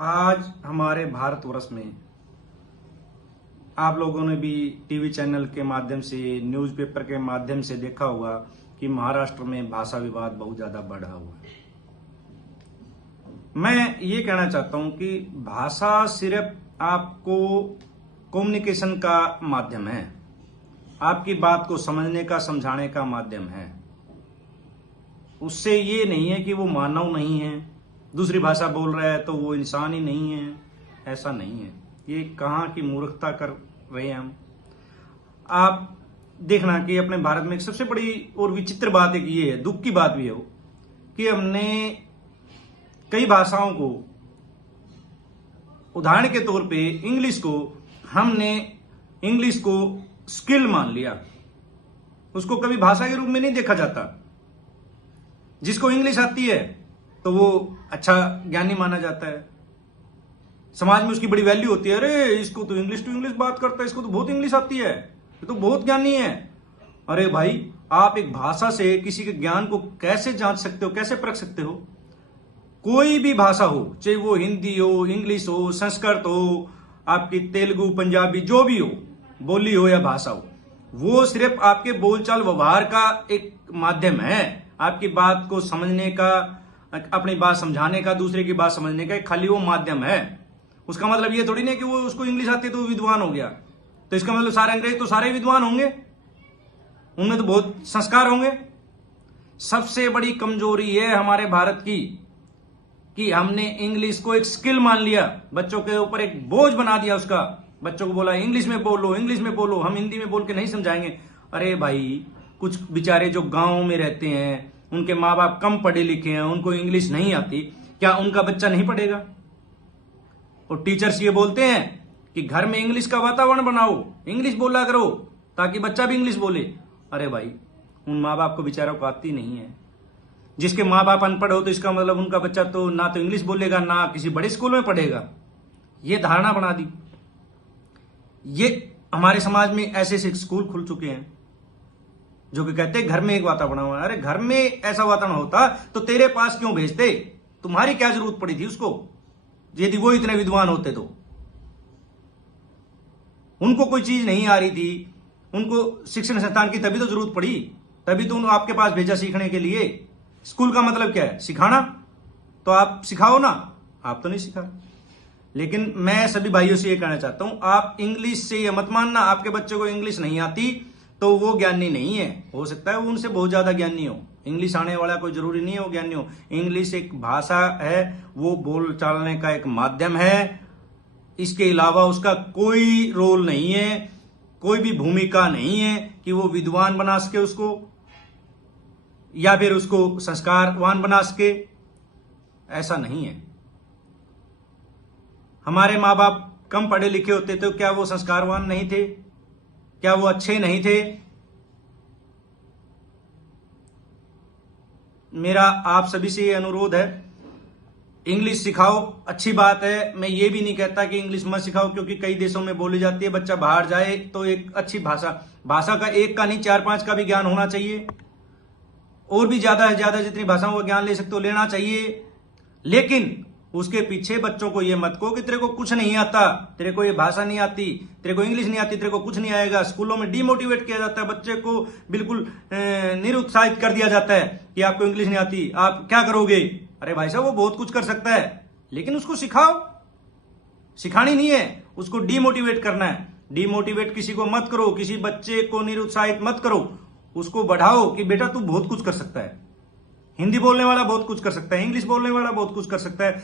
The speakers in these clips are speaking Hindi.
आज हमारे भारतवर्ष में आप लोगों ने भी टीवी चैनल के माध्यम से, न्यूज़पेपर के माध्यम से देखा होगा कि महाराष्ट्र में भाषा विवाद बहुत ज्यादा बढ़ा हुआ है। मैं ये कहना चाहता हूं कि भाषा सिर्फ आपको कम्युनिकेशन का माध्यम है, आपकी बात को समझने का, समझाने का माध्यम है। उससे ये नहीं है कि वो मानव नहीं है, दूसरी भाषा बोल रहा है तो वो इंसान ही नहीं है, ऐसा नहीं है। ये कहाँ की मूर्खता कर रहे हैं हम। आप देखना कि अपने भारत में एक सबसे बड़ी और विचित्र बात एक ये है, दुख की बात भी है वो, कि हमने कई भाषाओं को, उदाहरण के तौर पे हमने इंग्लिश को स्किल मान लिया। उसको कभी भाषा के रूप में नहीं देखा जाता। जिसको इंग्लिश आती है तो वो अच्छा ज्ञानी माना जाता है, समाज में उसकी बड़ी वैल्यू होती है। अरे इसको तो इंग्लिश टू इंग्लिश बात करता है, इसको तो बहुत इंग्लिश आती है, ये तो बहुत ज्ञानी है। अरे भाई, आप एक भाषा से किसी के ज्ञान को कैसे जांच सकते हो, कैसे परख सकते हो? कोई भी भाषा हो, चाहे वो हिंदी हो, इंग्लिश हो, संस्कृत हो, आपकी तेलुगु, पंजाबी, जो भी हो, बोली हो या भाषा हो, वो सिर्फ आपके बोलचाल व्यवहार का एक माध्यम है, आपकी बात को समझने का, अपनी बात समझाने का, दूसरे की बात समझने का एक खाली वो माध्यम है। उसका मतलब ये थोड़ी नहीं कि वो उसको इंग्लिश आती है तो वो विद्वान हो गया। तो इसका मतलब सारे अंग्रेज तो सारे विद्वान होंगे, उनमें तो बहुत संस्कार होंगे। सबसे बड़ी कमजोरी है हमारे भारत की कि हमने इंग्लिश को एक स्किल मान लिया, बच्चों के ऊपर एक बोझ बना दिया उसका। बच्चों को बोला इंग्लिश में बोलो, इंग्लिश में बोलो, हम हिंदी में बोल के नहीं समझाएंगे। अरे भाई, कुछ बेचारे जो गांव में रहते हैं, उनके माँ बाप कम पढ़े लिखे हैं, उनको इंग्लिश नहीं आती, क्या उनका बच्चा नहीं पढ़ेगा? और टीचर्स ये बोलते हैं कि घर में इंग्लिश का वातावरण बनाओ, इंग्लिश बोला करो ताकि बच्चा भी इंग्लिश बोले। अरे भाई, उन माँ बाप को बेचारों को आती नहीं है। जिसके माँ बाप अनपढ़ हो तो इसका मतलब उनका बच्चा तो ना तो इंग्लिश बोलेगा, ना किसी बड़े स्कूल में पढ़ेगा। ये धारणा बना दी। ये हमारे समाज में ऐसे ऐसे स्कूल खुल चुके हैं जो कि कहते हैं घर में एक वातावरण हुआ है। अरे घर में ऐसा वातावरण होता तो तेरे पास क्यों भेजते? तुम्हारी क्या जरूरत पड़ी थी उसको? यदि वो इतने विद्वान होते तो उनको कोई चीज नहीं आ रही थी, उनको शिक्षण संस्थान की तभी तो जरूरत पड़ी, तभी तो उन्होंने आपके पास भेजा सीखने के लिए। स्कूल का मतलब क्या है? सिखाना। तो आप सिखाओ ना, आप तो नहीं सिखा। लेकिन मैं सभी भाइयों से ये कहना चाहता हूं, आप इंग्लिश से ये मत मानना आपके बच्चे को इंग्लिश नहीं आती तो वो ज्ञानी नहीं है। हो सकता है वो उनसे बहुत ज्यादा ज्ञानी हो, इंग्लिश आने वाला कोई जरूरी नहीं है वो ज्ञानी हो। इंग्लिश एक भाषा है, वो बोल चालने का एक माध्यम है। इसके अलावा उसका कोई रोल नहीं है, कोई भी भूमिका नहीं है कि वो विद्वान बना सके उसको, या फिर उसको संस्कारवान बना सके। ऐसा नहीं है। हमारे माँ बाप कम पढ़े लिखे होते तो क्या वो संस्कारवान नहीं थे? क्या वो अच्छे नहीं थे? मेरा आप सभी से ये अनुरोध है, इंग्लिश सिखाओ, अच्छी बात है। मैं ये भी नहीं कहता कि इंग्लिश मत सिखाओ, क्योंकि कई देशों में बोली जाती है। बच्चा बाहर जाए तो एक अच्छी भाषा का एक का नहीं, 4-5 का भी ज्ञान होना चाहिए। और भी ज्यादा से ज्यादा जितनी भाषाओं का ज्ञान ले सकते हो लेना चाहिए। लेकिन उसके पीछे बच्चों को ये मत कहो कि तेरे को कुछ नहीं आता, तेरे को ये भाषा नहीं आती, तेरे को इंग्लिश नहीं आती, तेरे को कुछ नहीं आएगा। स्कूलों में डीमोटिवेट किया जाता है, बच्चे को बिल्कुल निरुत्साहित कर दिया जाता है कि आपको इंग्लिश नहीं आती, आप क्या करोगे? अरे भाई साहब, वो बहुत कुछ कर सकता है, लेकिन उसको सिखाओ। सिखानी नहीं है, उसको डीमोटिवेट करना है। डीमोटिवेट किसी को मत करो, किसी बच्चे को निरुत्साहित मत करो, उसको बढ़ाओ कि बेटा तू बहुत कुछ कर सकता है। हिंदी बोलने वाला बहुत कुछ कर सकता है, इंग्लिश बोलने वाला बहुत कुछ कर सकता है।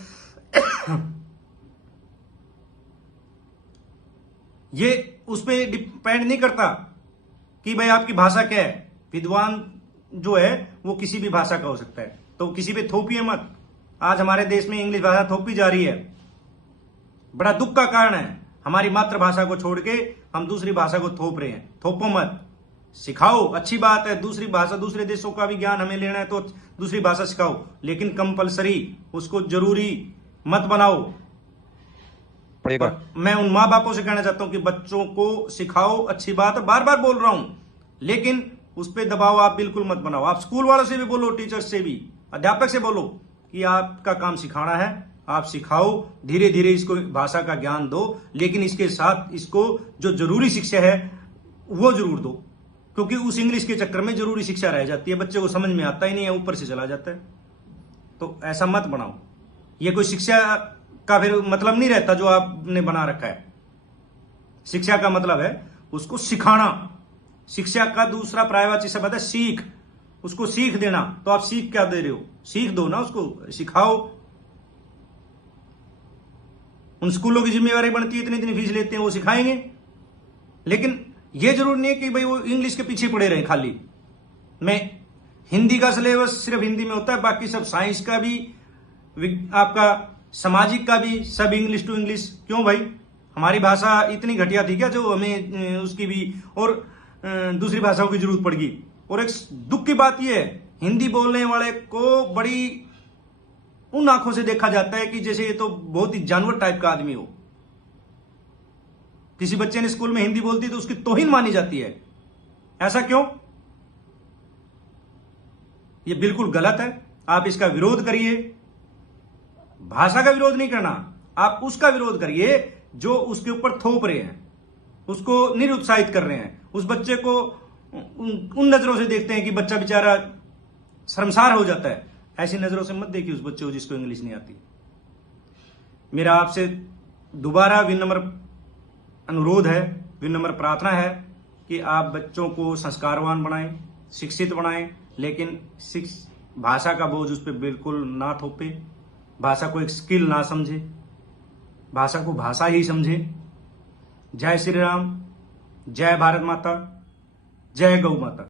ये उस पर डिपेंड नहीं करता कि भाई आपकी भाषा क्या है। विद्वान जो है वो किसी भी भाषा का हो सकता है, तो किसी पे थोपिए मत। आज हमारे देश में इंग्लिश भाषा थोपी जा रही है, बड़ा दुख का कारण है। हमारी मातृभाषा को छोड़ के हम दूसरी भाषा को थोप रहे हैं। थोपो मत, सिखाओ, अच्छी बात है। दूसरी भाषा, दूसरे देशों का भी ज्ञान हमें लेना है तो दूसरी भाषा सिखाओ, लेकिन कंपलसरी उसको जरूरी मत बनाओ। मैं उन माँ बापों से कहना चाहता हूं कि बच्चों को सिखाओ, अच्छी बात है, बार बार बोल रहा हूं, लेकिन उस पर दबाव आप बिल्कुल मत बनाओ। आप स्कूल वालों से भी बोलो, टीचर से भी, अध्यापक से बोलो कि आपका काम सिखाना है, आप सिखाओ, धीरे धीरे इसको भाषा का ज्ञान दो, लेकिन इसके साथ इसको जो जरूरी शिक्षा है वो जरूर दो, क्योंकि उस इंग्लिश के चक्कर में जरूरी शिक्षा रह जाती है, बच्चे को समझ में आता ही नहीं है, ऊपर से चला जाता है। तो ऐसा मत बनाओ, ये कोई शिक्षा का फिर मतलब नहीं रहता जो आपने बना रखा है। शिक्षा का मतलब है उसको सिखाना। शिक्षा का दूसरा पर्यायवाची शब्द है सीख, उसको सीख देना। तो आप सीख क्या दे रहे हो? सीख दो ना, उसको सिखाओ। उन स्कूलों की जिम्मेवारी बनती है, इतनी इतनी फीस लेते हैं, वो सिखाएंगे। लेकिन ये जरूरी नहीं है कि भाई वो इंग्लिश के पीछे पड़े रहे खाली। मैं हिंदी का सिलेबस सिर्फ हिंदी में होता है, बाकी सब साइंस का भी, आपका सामाजिक का भी, सब इंग्लिश टू इंग्लिश। क्यों भाई, हमारी भाषा इतनी घटिया थी क्या जो हमें उसकी भी और दूसरी भाषाओं की जरूरत पड़ गई? और एक दुख की बात यह है, हिंदी बोलने वाले को बड़ी उन आंखों से देखा जाता है कि जैसे ये तो बहुत ही जानवर टाइप का आदमी हो। किसी बच्चे ने स्कूल में हिंदी बोलती तो उसकी तौहीन मानी जाती है। ऐसा क्यों? ये बिल्कुल गलत है। आप इसका विरोध करिए। भाषा का विरोध नहीं करना, आप उसका विरोध करिए जो उसके ऊपर थोप रहे हैं, उसको निरुत्साहित कर रहे हैं, उस बच्चे को उन नजरों से देखते हैं कि बच्चा बेचारा शर्मसार हो जाता है। ऐसी नजरों से मत देखिए उस बच्चे को जिसको इंग्लिश नहीं आती। मेरा आपसे दोबारा विनम्र अनुरोध है, विनम्र प्रार्थना है कि आप बच्चों को संस्कारवान बनाएं, शिक्षित बनाएं, लेकिन भाषा का बोझ उस पर बिल्कुल ना थोपे। भाषा को एक स्किल ना समझे, भाषा को भाषा ही समझे। जय श्री राम, जय भारत माता, जय गौ माता।